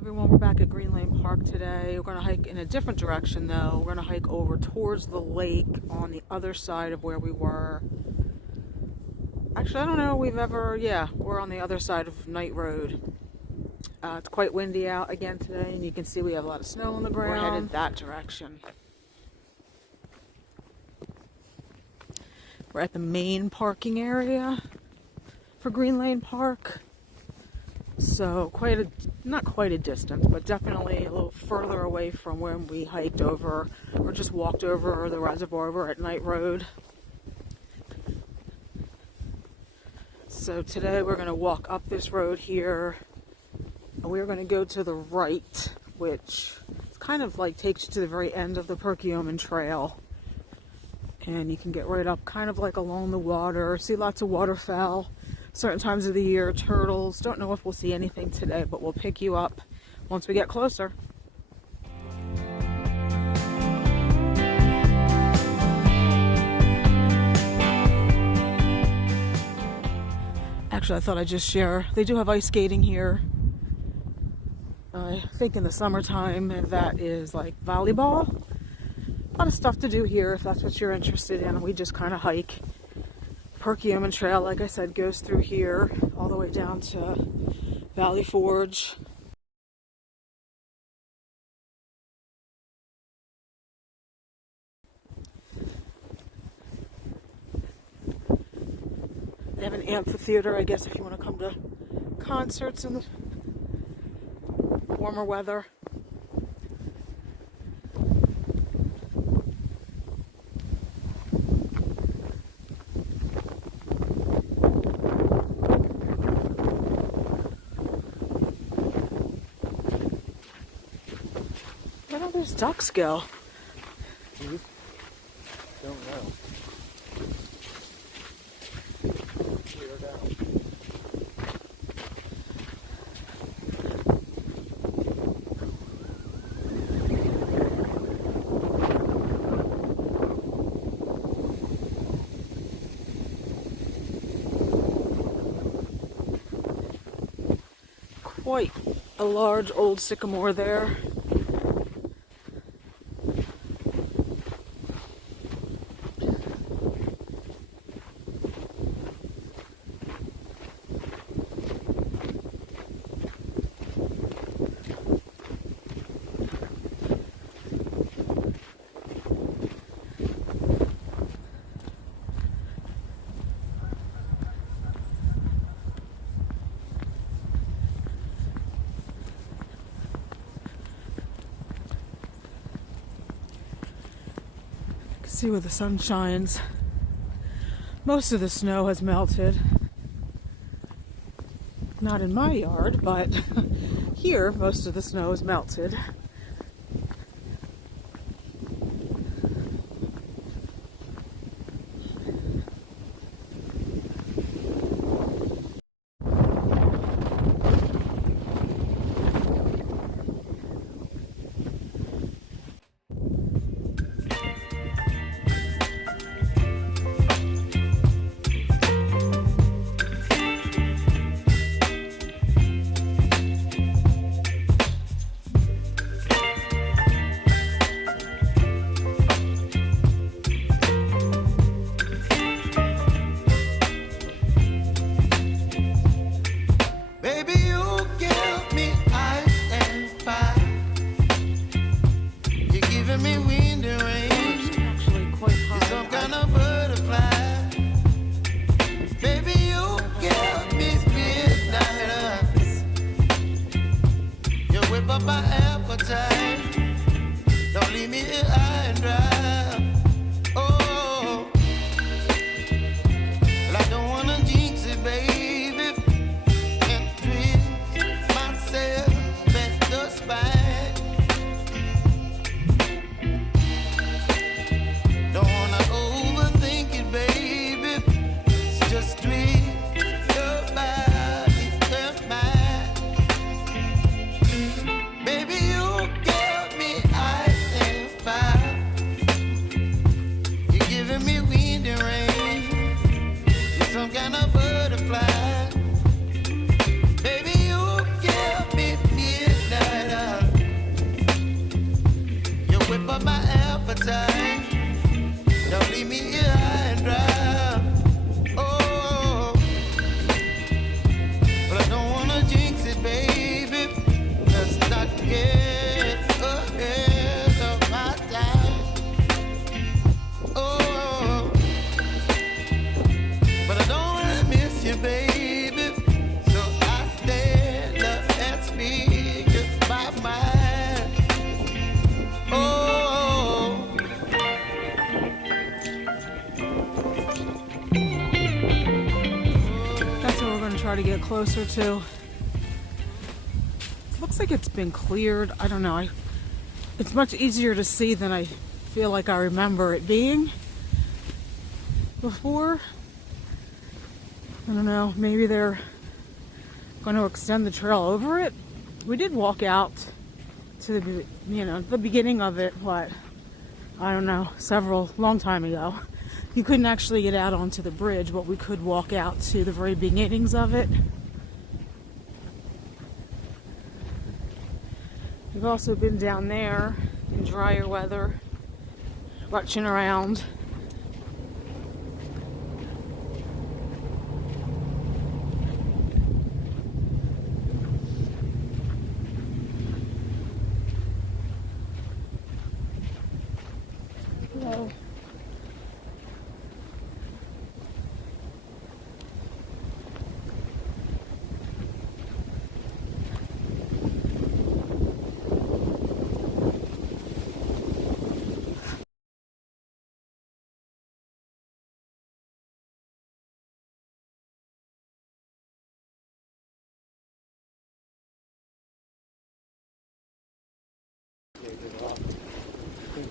Everyone, we're back at Green Lane Park today. We're going to hike in a different direction though. We're going to hike over towards the lake on the other side of where we were. Actually, I don't know we're on the other side of Night Road. It's quite windy out again today, and you can see we have a lot of snow on the ground. We're headed that direction. We're at the main parking area for Green Lane Park. So not quite a distance, but definitely a little further away from when we hiked over or just walked over the reservoir. We're at Night Road. So today we're going to walk up this road here, and we're going to go to the right, which kind of like takes you to the very end of the Perkiomen Trail. And you can get right up kind of like along the water, see lots of waterfowl. Certain times of the year, turtles. Don't know if we'll see anything today, but we'll pick you up once we get closer. Actually, I thought I'd just share. They do have ice skating here. I think in the summertime, and that is like volleyball. A lot of stuff to do here if that's what you're interested in. We just kind of hike. Perkiomen Trail, like I said, goes through here all the way down to Valley Forge. They have an amphitheater, I guess, if you want to come to concerts in the warmer weather. Where do those ducks go? Don't know. We are down. Quite a large old sycamore there. See where the sun shines. Most of the snow has melted. Not in my yard, but here most of the snow is melted. Don't leave me here high and dry. Oh, well, I don't wanna jinx it, baby, and twist myself at the spine. Don't wanna overthink it, baby. It's just twist your body and mine. Baby, you give me ice and fire. try to get closer to. It looks like it's been cleared. I don't know. It's much easier to see than I feel like I remember it being before. I don't know. Maybe they're going to extend the trail over it. We did walk out to the beginning of it. What? I don't know. Long time ago. You couldn't actually get out onto the bridge, but we could walk out to the very beginnings of it. We've also been down there in drier weather, watching around. Hello.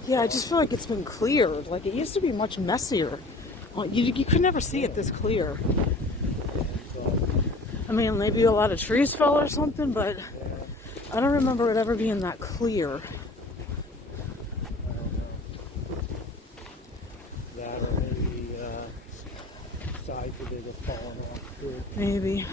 Yeah, I just feel like it's been cleared. Like, it used to be much messier. You could never see it this clear. I mean, maybe a lot of trees fell or something, but I don't remember it ever being that clear. That or maybe sides of it have fallen off too. Maybe.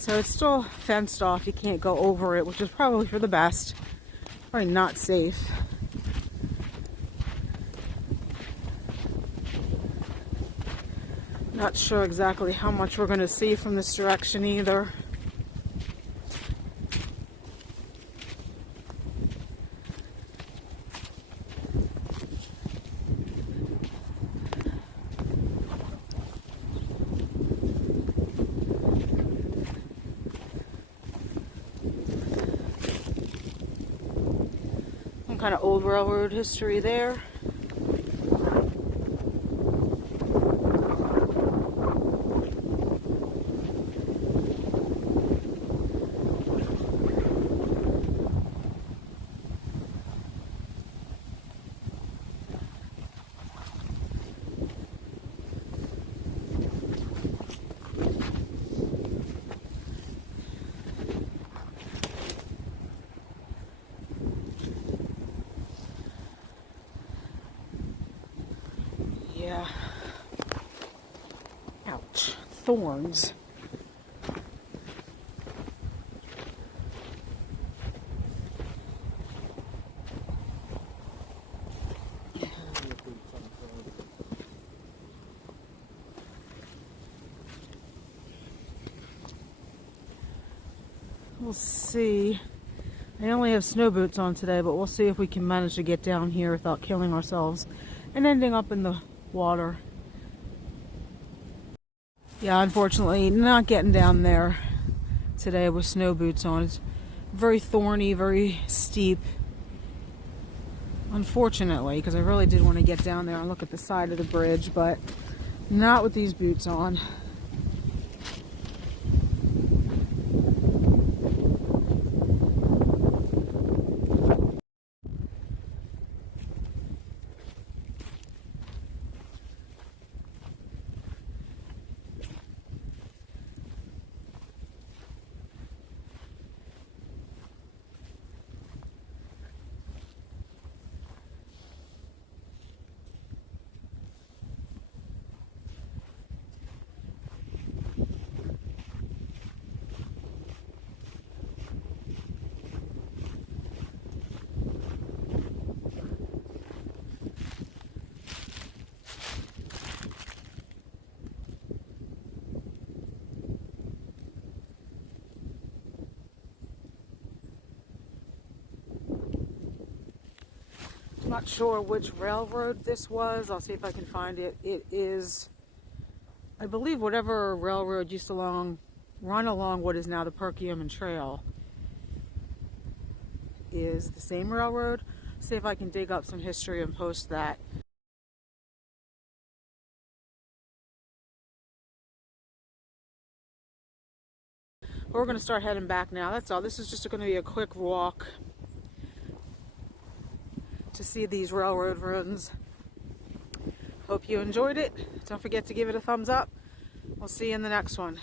So it's still fenced off. You can't go over it, which is probably for the best. Probably not safe. Not sure exactly how much we're going to see from this direction either. Some kind of old railroad history there. Yeah. Ouch. Thorns. We'll see. I only have snow boots on today, but we'll see if we can manage to get down here without killing ourselves and ending up in the water. Yeah, unfortunately, not getting down there today with snow boots on. It's very thorny, very steep. Unfortunately, because I really did want to get down there and look at the side of the bridge, but not with these boots on. I'm not sure which railroad this was. I'll see if I can find it. It is I believe whatever railroad used to run along what is now the Perkiomen Trail is the same railroad. See if I can dig up some history and post that. We're going to start heading back now. That's all. This is just going to be a quick walk to see these railroad ruins. Hope you enjoyed it. Don't forget to give it a thumbs up. We'll see you in the next one.